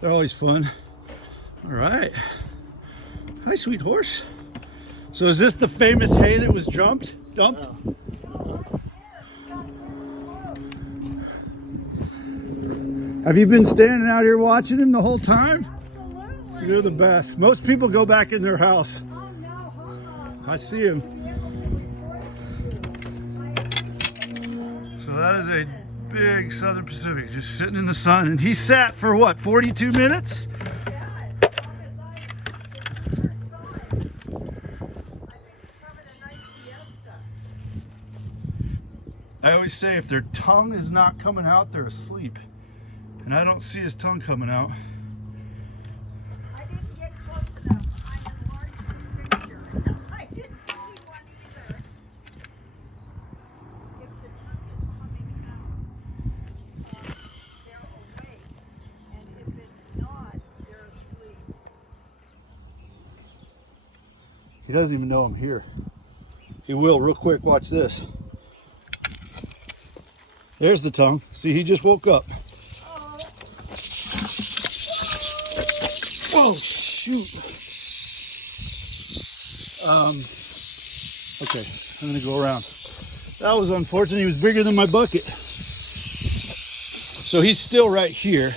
They're always fun. All right. Hi, sweet horse. So is this the famous hay that was dumped? Yeah. Have you been standing out here watching him the whole time? Absolutely. You're the best. Most people go back in their house. Oh no, I see him. So that is a big Southern Pacific just sitting in the sun. And he sat for what, 42 minutes? I always say if their tongue is not coming out, they're asleep. And I don't see his tongue coming out. I didn't get close enough. I enlarged the picture. I didn't see one either. If the tongue is coming out, they're awake. And if it's not, they're asleep. He doesn't even know I'm here. He will real quick. Watch this. There's the tongue. See, he just woke up. Oh, shoot. Okay, I'm gonna go around. That was unfortunate. He was bigger than my bucket. So he's still right here.